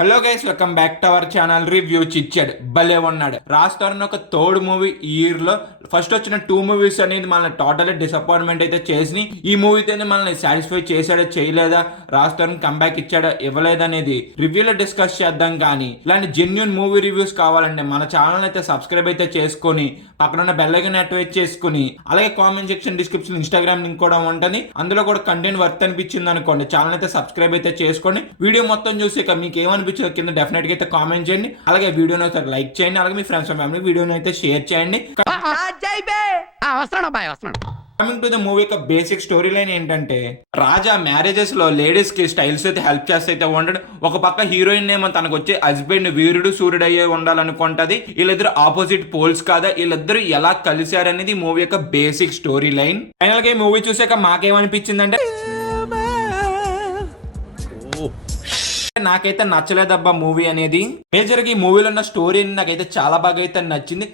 Hello guys, welcome back to our channel review చిచ్చాడు భలే ఉన్నాడు. రాజ్ తరుణ్ ఒక థర్డ్ మూవీ ఈ ఇయర్ లో ఫస్ట్ వచ్చిన 2 మూవీస్ అనేది మనల్ని టోటల్ డిసప్పాయింట్మెంట్ అయితే చేసి ఈ మూవీతోనే మనల్ని సాటిస్ఫై చేశాడో చేయలేదా, రాజ్ తరుణ్ కంబ్యాక్ ఇచ్చాడో ఇవ్వలేదనేది రివ్యూలో డిస్కస్ చేద్దాం. కానీ ఇలాంటి జెన్యున్ మూవీ రివ్యూస్ కావాలంటే మన ఛానల్ అయితే సబ్స్క్రైబ్ అయితే చేసుకొని పక్కన ఉన్న బెల్ ఐకాన్ యాక్టివేట్ చేసుకుని అలాగే comment section description Instagram link కూడా ఉంటుంది. అందులో కూడా కంటెంట్ వర్త్ అనిపించింది అనుకోండి ఛానల్ అయితే సబ్స్క్రైబ్ అయితే చేసుకోండి. వీడియో మొత్తం చూసి మీకు ఏమనిపించింది కింద డెఫినెట్ గా అయితే కామెంట్ చేయండి. అలాగే వీడియోని అయితే లైక్ చేయండి. అలాగే మీ ఫ్రెండ్స్ అండ్ ఫ్యామిలీ వీడియోని అయితే షేర్ చేయండి. కమింగ్ టు ద మూవీ యొక్క బేసిక్ స్టోరీ లైన్ ఏంటంటే, రాజా మ్యారేజెస్ లో లేడీస్ కి స్టైల్స్ అయితే హెల్ప్ చేస్తే అయితే ఉండడు. ఒక పక్క హీరోయిన్ ఏమో తనకు వచ్చే హస్బెండ్ వీరుడు సూర్యుడు అయ్యే ఉండాలనుకుంటది. వీళ్ళిద్దరు ఆపోజిట్ పోల్స్ కాదా, వీళ్ళిద్దరు ఎలా కలిశారనేది మూవీ యొక్క బేసిక్ స్టోరీ లైన్. ఫైనల్ గా ఈ మూవీ చూసాక మాకేమనిపించిందంటే, నాకైతే నచ్చలేదబ్బా మూవీ అనేది. మేజర్ గా ఈ మూవీలో ఉన్న స్టోరీ నాకైతే చాలా బాగా అయితే నచ్చింది.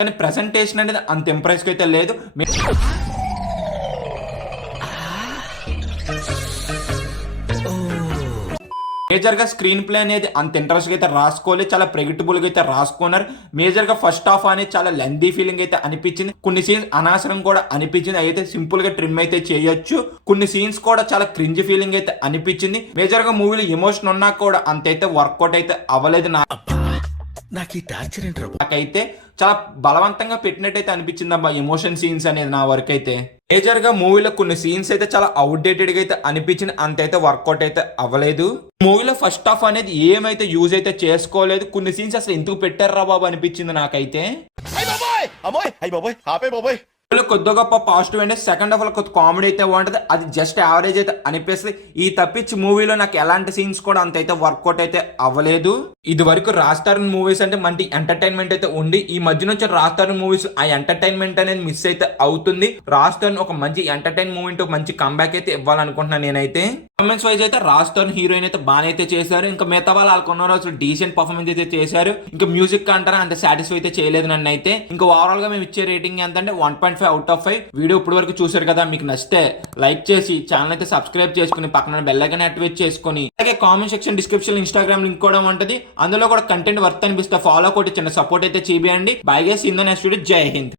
కానీ ప్రెసెంటేషన్ అనేది అంత ఇంప్రెస్ అయితే లేదు. మేజర్ గా స్క్రీన్ ప్లే అనేది అంత ఇంట్రెస్ట్ అయితే రాసుకోలేదు, చాలా ప్రెడిక్టబుల్ గా అయితే రాసుకున్నారు. మేజర్ గా ఫస్ట్ హాఫ్ అనేది చాలా లెందీ ఫీలింగ్ అయితే అనిపించింది. కొన్ని సీన్స్ అనవసరం కూడా అనిపించింది, అయితే సింపుల్ గా ట్రిమ్ అయితే చేయొచ్చు. కొన్ని సీన్స్ కూడా చాలా క్రింజ్ ఫీలింగ్ అయితే అనిపించింది. మేజర్ గా మూవీలో ఎమోషన్ ఉన్నా కూడా అంతైతే వర్కౌట్ అయితే అవ్వలేదు. నాకైతే చాలా బలవంతంగా పెట్టినట్టయితే అనిపించింది అబ్బా ఎమోషన్ సీన్స్ అనేది నా వరకు అయితే. మేజర్ గా మూవీలో కొన్ని సీన్స్ అయితే చాలా అవుట్డేటెడ్ గా అయితే అనిపించింది, అంతైతే వర్కౌట్ అయితే అవ్వలేదు. మూవీలో ఫస్ట్ హాఫ్ అనేది ఏమైతే యూజ్ అయితే చేసుకోలేదు. కొన్ని సీన్స్ అసలు ఎందుకు పెట్టారా బాబు అనిపించింది నాకైతే. కొద్ది గొప్ప పాజిటివ్ అంటే సెకండ్ హాఫ్ లో కొద్ది కామెడీ అయితే బాగుంటుంది, అది జస్ట్ యావరేజ్ అయితే అనిపిస్తుంది. ఈ తప్పించి మూవీలో నాకు ఎలాంటి సీన్స్ కూడా అంత అయితే వర్కౌట్ అయితే అవ్వలేదు. ఇది వరకు రాజ్ తరుణ్ మూవీస్ అంటే మంచి ఎంటర్టైన్మెంట్ అయితే ఉంది. ఈ మధ్య నుంచి రాజ్ తరుణ్ మూవీస్ ఆ ఎంటర్టైన్మెంట్ అనేది మిస్ అయితే అవుతుంది. రాజ్ తరుణ్ ఒక మంచి ఎంటర్టైన్ మూవీ తో మంచి కంబ్యాక్ అయితే ఇవ్వాలనుకుంటున్నాను నేనైతే. పర్ఫార్మెన్స్ వైజ్ అయితే రాజ్ తరుణ్ హీరోయిన్ అయితే బాగా అయితే చేశారు. ఇంకా మిగతా వాళ్ళు వాళ్ళకున్న రోజు డీసెంట్ పర్ఫార్మెన్స్ అయితే చేశారు. ఇంకా మ్యూజిక్ అంటారా అంత సాటిస్ఫై అయితే చేయలేదు నన్ను అయితే. ఇంకా ఓవరాల్ గా మేము ఇచ్చే రేటింగ్ ఎంత అంటే 1.5 అవుట్ ఆఫ్ 5. వీడియో ఇప్పుడు వరకు చూసారు కదా, మీకు నచ్చితే లైక్ చేసి ఛానల్ అయితే సబ్స్క్రైబ్ చేసుకుని పక్కన బెల్ ఐకాన్ యాక్టివేట్ చేసుకుని అలాగే comment section description Instagram link కూడా ఉంటుంది. అందులో కూడా కంటెంట్ వర్త్ అనిపిస్తే ఫాలో కొట్టి చిన్న సపోర్ట్ అయితే చేయండి. Bye guys, in the next video. జై హింద్.